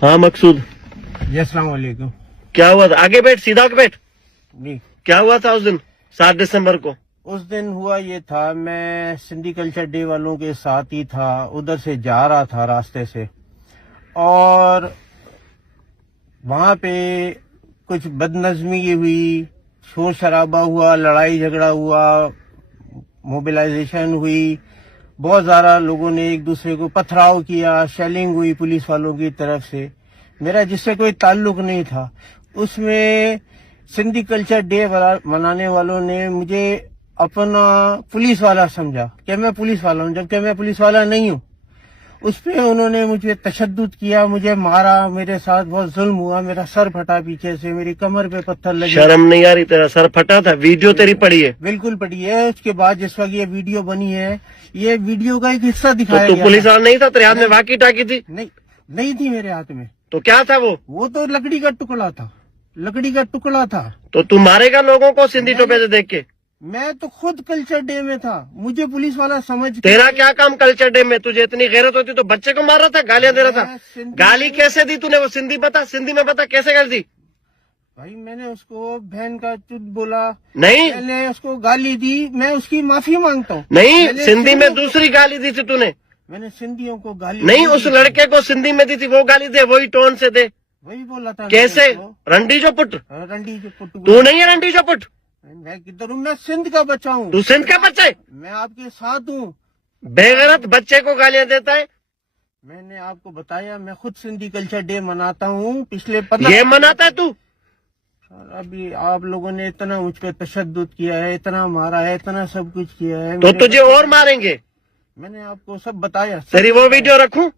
हाँ मकसूद, जी अस्सलाम वालेकुम। क्या हुआ था? आगे बैठ, सीधा बैठ। जी क्या हुआ था उस दिन 7 दिसंबर को? उस दिन हुआ ये था, मैं सिंधी कल्चर डे वालों के साथ ही था, उधर से जा रहा था रास्ते से, और वहाँ पे कुछ बदनज़मी हुई, शोर शराबा हुआ, लड़ाई झगड़ा हुआ, मोबिलाइजेशन हुई, बहुत ज़्यादा लोगों ने एक दूसरे को पथराव किया, शेलिंग हुई पुलिस वालों की तरफ से। मेरा जिससे कोई ताल्लुक नहीं था। उसमें सिंधी कल्चर डे मनाने वालों ने मुझे अपना पुलिस वाला समझा कि मैं पुलिस वाला हूँ, जबकि मैं पुलिस वाला नहीं हूँ। उस पे उन्होंने मुझे तशद्दुद किया, मुझे मारा, मेरे साथ बहुत जुल्म हुआ, मेरा सर फटा पीछे से, मेरी कमर पे पत्थर लगे। शर्म नहीं आ रही? तेरा सर फटा था, वीडियो तेरी पड़ी है। बिल्कुल पड़ी है। उसके बाद जिस वक्त ये वीडियो बनी है, ये वीडियो का एक हिस्सा दिखाया तो गया पुलिस था। वाला नहीं था? तेरे हाथ में वाकी टाकी थी? नहीं थी मेरे हाथ में। तो क्या था वो? तो लकड़ी का टुकड़ा था, लकड़ी का टुकड़ा था। तो तू मारेगा लोगों को सिंधी टोपे से देख के? मैं तो खुद कल्चर डे में था, मुझे पुलिस वाला समझ के। तेरा क्या काम कल्चर डे में? तुझे इतनी गैरत होती तो बच्चे को मार रहा था, गालियां दे रहा था? गाली कैसे दी तूने? वो सिंधी बता, सिंधी में बता कैसे गाली दी? भाई मैंने उसको बहन का चुत बोला, नहीं, मैंने उसको गाली दी, मैं उसकी माफी मांगता हूँ। नहीं, सिंधी में दूसरी गाली दी थी तूने। मैंने सिंधियों को गाली नहीं, उस लड़के को सिंधी में दी थी, वो गाली दे, वही टोन से दे। वही बोला था। कैसे? रंडी जो पुट? रंडी जो पुट? तू नहीं है रंडी जो पुट? मैं किधर हूँ? मैं सिंध का बच्चा हूँ। तू सिंध का बच्चा है? मैं आपके साथ हूँ। बेगैरत बच्चे को गालियां देता है। मैंने आपको बताया, मैं खुद सिंधी कल्चर डे मनाता हूँ। पिछले 15 ये मनाता है तू? अभी आप लोगों ने इतना मुझ पे तशद्दुद किया है, इतना मारा है, इतना सब कुछ किया है, तो तुझे और मारेंगे। मैंने आपको सब बताया। तेरी वो वीडियो रखूं?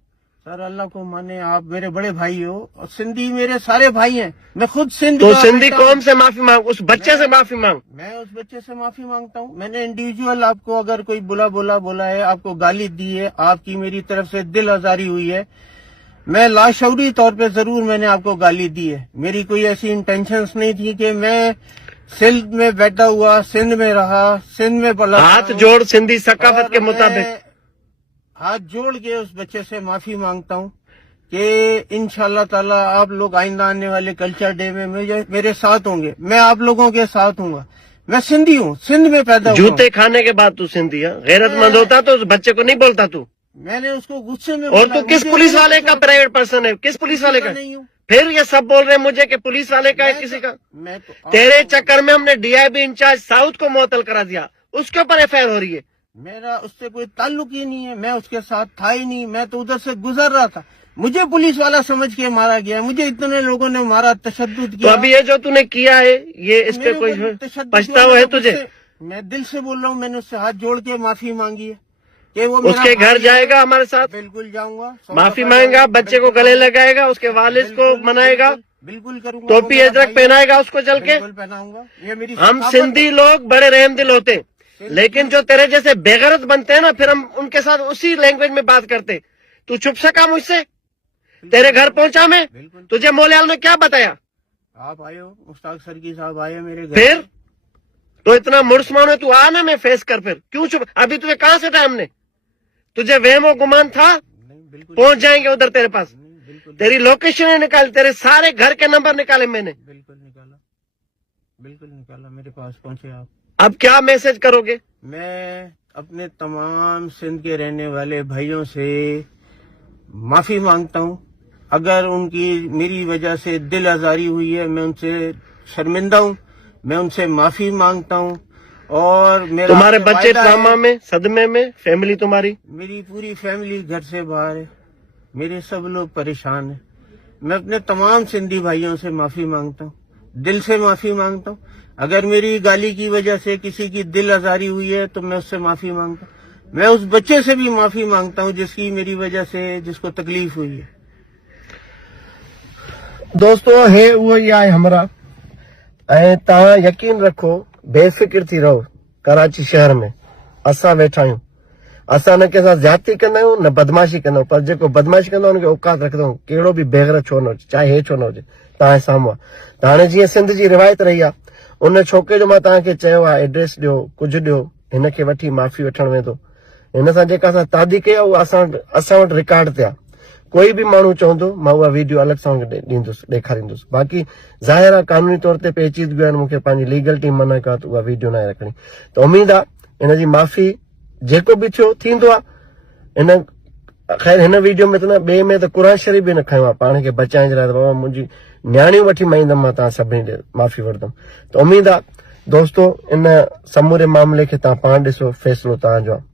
सर अल्लाह को माने, आप मेरे बड़े भाई हो और सिंधी मेरे सारे भाई हैं। मैं खुद सिंध तो का सिंधी बेटा कौम से माफी मांग, उस बच्चे से माफी मांग। मैं उस बच्चे से माफी मांगता हूँ। मैंने इंडिविजुअल आपको अगर कोई बोला है, आपको गाली दी है, आपकी मेरी तरफ से दिल आजारी हुई है, मैं लाशऊरी तौर पे जरूर मैंने आपको गाली दी है। मेरी कोई ऐसी इंटेंशंस नहीं थी कि मैं सिंध में बैठा हुआ, सिंध में रहा, सिंध में पला। हाथ जोड़ सिंधी सकाफत के मुताबिक हाथ जोड़ के उस बच्चे से माफी मांगता हूँ कि इंशाल्लाह ताला आप लोग आइंदा आने वाले कल्चर डे में मेरे साथ होंगे। मैं आप लोगों के साथ हूँ। मैं सिंधी हूँ, सिंध में पैदा हुआ। जूते खाने के बाद तू सिंधी है? गैरतमंद होता तो उस बच्चे को नहीं बोलता तू? मैंने उसको गुस्से में और तू किस पुलिस वाले का प्राइवेट पर्सन है? किस पुलिस वाले का? नहीं हूँ। फिर ये सब बोल रहे हैं मुझे कि पुलिस वाले का है किसी का? मैं तो तेरे चक्कर में हमने डीआईबी इंचार्ज साउथ को मुअत्तल करा दिया, उसके ऊपर एफआईआर हो रही है। मेरा उससे कोई ताल्लुक ही नहीं है, मैं उसके साथ था ही नहीं। मैं तो उधर से गुजर रहा था, मुझे पुलिस वाला समझ के मारा गया, मुझे इतने लोगों ने मारा, तशद्दुद तो किया। अभी ये जो तूने किया है, ये इस पे कोई पछतावा है तुझे? मैं दिल से बोल रहा हूँ, मैंने उससे हाथ जोड़ के माफी मांगी है कि वो उसके घर जाएगा हमारे साथ? बिल्कुल जाऊंगा, माफी मांगेगा, बच्चे को गले लगाएगा, उसके वालिद को मनाएगा, बिल्कुल करूंगा, टोपी अजरक पहनाएगा उसको चल के। पहनाऊंगा। ये मेरी हम सिंधी लोग बड़े रहम दिल होते हैं, लेकिन जो तेरे जैसे बेगैरत बनते हैं ना, फिर हम उनके साथ उसी लैंग्वेज में बात करते। तू चुप सका मुझसे? तेरे घर पहुंचा मैं, तुझे मोलेयाल ने क्या बताया? आप आए हो, मुश्ताक सर की साहब आए मेरे घर। फिर तो इतना मुर्समान है, तू आ ना, मैं फेस कर। फिर क्यों चुप? अभी तुझे कहाँ से टाइम ने? तुझे वहम और गुमान था? पहुंच जाएंगे उधर तेरे पास। तेरी लोकेशन निकाल, तेरे सारे घर के नंबर निकाले मैंने। बिल्कुल निकाला, मेरे पास पहुंचे आप। अब क्या मैसेज करोगे? मैं अपने तमाम सिंध के रहने वाले भाइयों से माफी मांगता हूं। अगर उनकी मेरी वजह से दिल आजारी हुई है, मैं उनसे शर्मिंदा हूं, मैं उनसे माफी मांगता हूं। और मेरा तुम्हारे बच्चे ट्रामा में, सदमे में, फैमिली तुम्हारी? मेरी पूरी फैमिली घर से बाहर है, मेरे सब लोग परेशान हैं। मैं अपने तमाम सिंधी भाइयों से माफी मांगता हूँ, दिल से माफी मांगता हूँ। अगर मेरी गाली की वजह से किसी की दिल आजारी हुई है तो मैं उससे माफी मांगता हूँ। मैं उस बच्चे से भी माफी मांगता हूँ जिसकी मेरी वजह से जिसको तकलीफ हुई है। दोस्तों, हे उहो ई आहे हमरा, ऐं तव्हां यकीन रखो, बेफ़िक्र थी रहो। कराची शहर में असां वेठा आहियूं, असां न कंहिं सां ज्यादती कंदा आहियूं, न बदमाशी कंदा आहियूं, पर जेको बदमाशी कंदो हुनखे औकात रखंदा आहियूं, कहिड़ो बि बेगैरत छो न हुजे, चाहे हे छो न हुजे, तव्हांजे साम्हूं आहे। त हाणे जीअं सिंध जी रिवायत रही आहे, उन छोकिरे जो मां तव्हांखे चयो आहे, एड्रेस ॾियो, कुझु ॾियो, हिनखे वठी माफ़ी वठण वेंदो। हिन सां जेका असां तादी कई आहे, उहा असां वटि रिकॉर्ड ते आहे। कोई बि माण्हू चवंदो मां उहा वीडियो अलॻि सां ॾींदुसि ॾेखारींदुसि। बाक़ी ज़ाहिर आहे कानूनी तौर ते पेचीदगियूं आहिनि, मूंखे पंहिंजी लीगल टीम मना कयो त उहा वीडियो न आहे रखणी। त उमेद आहे हिनजी माफ़ी जेको बि थियो थींदो आहे। हिन ख़ैर हिन वीडियो में त न, ॿिए में त क़ुर शरीफ़ बि न खयो आहे पाण खे बचाइण जे लाइ, त बाबा मुंहिंजी न्याणियूं वठी मां ईंदमि, मां तव्हां सभिनी ॾे माफ़ी वठंदुमि। त उमेद आहे दोस्तो इन समूरे मामले खे तव्हां पाण ॾिसो, फ़ैसिलो तव्हांजो आहे।